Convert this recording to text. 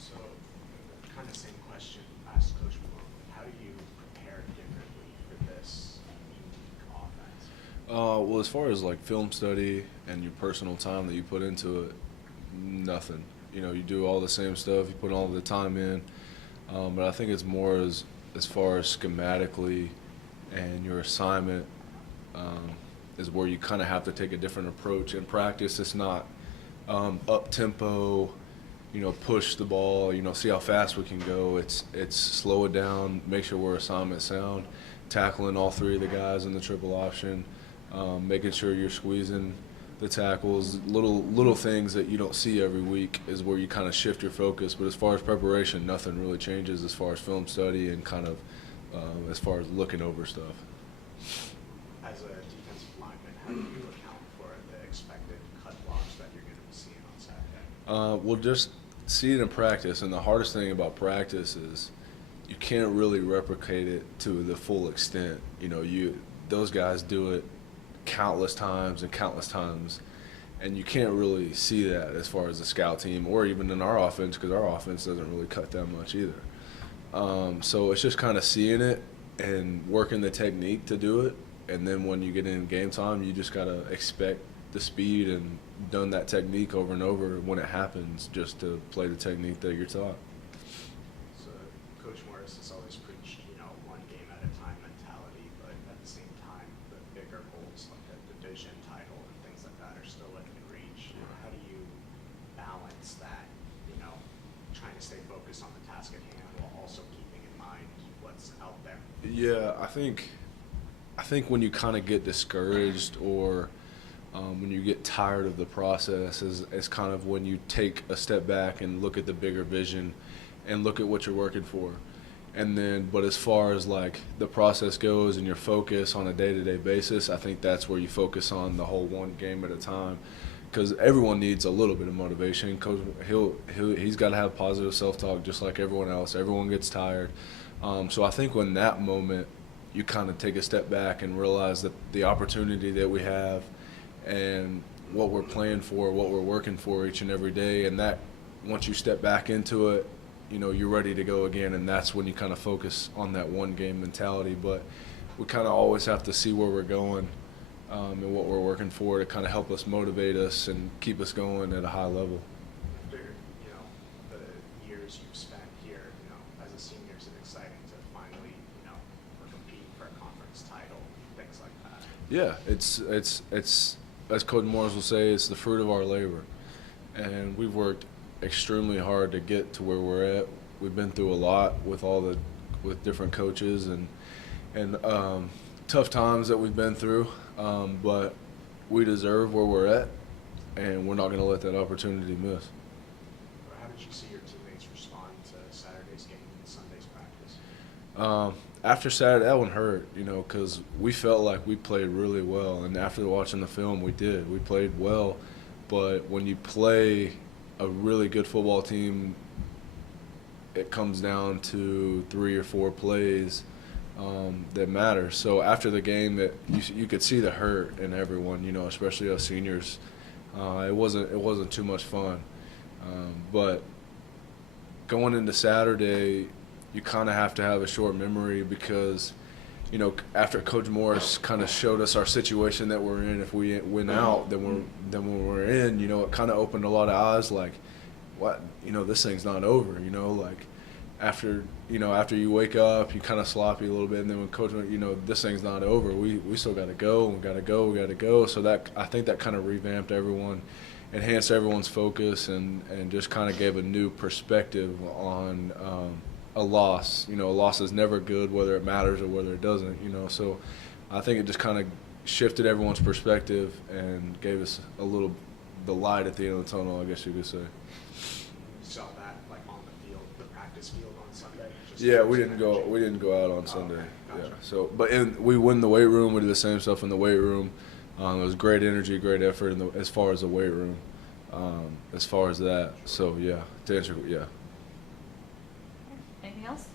So, kind of same question asked Coach Moore. How do you prepare differently for this unique offense? Well, as far as like film study and your personal time that you put into it, nothing. You know, you do all the same stuff, you put all the time in, but I think it's more as far as schematically and your assignment is where you kind of have to take a different approach. In practice, it's not up tempo, you know, push the ball, you know, see how fast we can go. It's slow it down, make sure we're assignment sound, tackling all three of the guys in the triple option, making sure you're squeezing the tackles. Little things that you don't see every week is where you kind of shift your focus. But as far as preparation, nothing really changes as far as film study and kind of as far as looking over stuff. As a defensive lineman, how do you account for the expected cut blocks that you're going to be seeing on Saturday? We'll just see it in practice, and the hardest thing about practice is you can't really replicate it to the full extent. You know, those guys do it countless times and countless times, and you can't really see that as far as the scout team or even in our offense, because our offense doesn't really cut that much either. So it's just kind of seeing it and working the technique to do it, and then when you get in game time, you just gotta expect the speed and done that technique over and over when it happens, just to play the technique that you're taught. So, Coach Morris has always preached, one game at a time mentality, but at the same time, the bigger goals like a division title and things like that are still within reach. How do you balance that, trying to stay focused on the task at hand while also keeping in mind what's out there? Yeah, I think when you kind of get discouraged or when you get tired of the process is kind of when you take a step back and look at the bigger vision and look at what you're working for. And then, but as far as like the process goes and your focus on a day-to-day basis, I think that's where you focus on the whole one game at a time, because everyone needs a little bit of motivation. Coach, he's got to have positive self-talk just like everyone else. Everyone gets tired. So I think when that moment, you kind of take a step back and realize that the opportunity that we have and what we're playing for, what we're working for each and every day, and that once you step back into it, you're ready to go again, and that's when you kind of focus on that one game mentality. But we kind of always have to see where we're going and what we're working for to kind of help us motivate us and keep us going at a high level. After, the years you've spent here, as a senior, is it exciting to finally, we're competing for a conference title, things like that? Yeah, it's as Coach Morris will say, it's the fruit of our labor, and we've worked extremely hard to get to where we're at. We've been through a lot with with different coaches and tough times that we've been through, but we deserve where we're at, and we're not going to let that opportunity miss. How did you see your teammates respond to Saturday's game and Sunday's practice? After Saturday, that one hurt, because we felt like we played really well. And after watching the film, we did. We played well. But when you play a really good football team, it comes down to 3 or 4 plays that matter. So after the game, you could see the hurt in everyone, especially us seniors. It wasn't too much fun. But going into Saturday, you kind of have to have a short memory because, after Coach Morris kind of showed us our situation that we're in, if we win out, then when we're in, it kind of opened a lot of eyes like, what, this thing's not over, like after you wake up, you kind of sloppy a little bit, and then when Coach went, this thing's not over, we still got to go, we got to go. So that, I think that kind of revamped everyone, enhanced everyone's focus, and just kind of gave a new perspective on a loss. A loss is never good, whether it matters or whether it doesn't. So I think it just kind of shifted everyone's perspective and gave us the light at the end of the tunnel, I guess you could say. You saw that on the field, the practice field on Sunday? Yeah, we didn't go out on Sunday. Okay, gotcha. Yeah. So, but we went in the weight room. We did the same stuff in the weight room. It was great energy, great effort as far as the weight room. As far as that, so yeah, to answer, yeah. Anything else?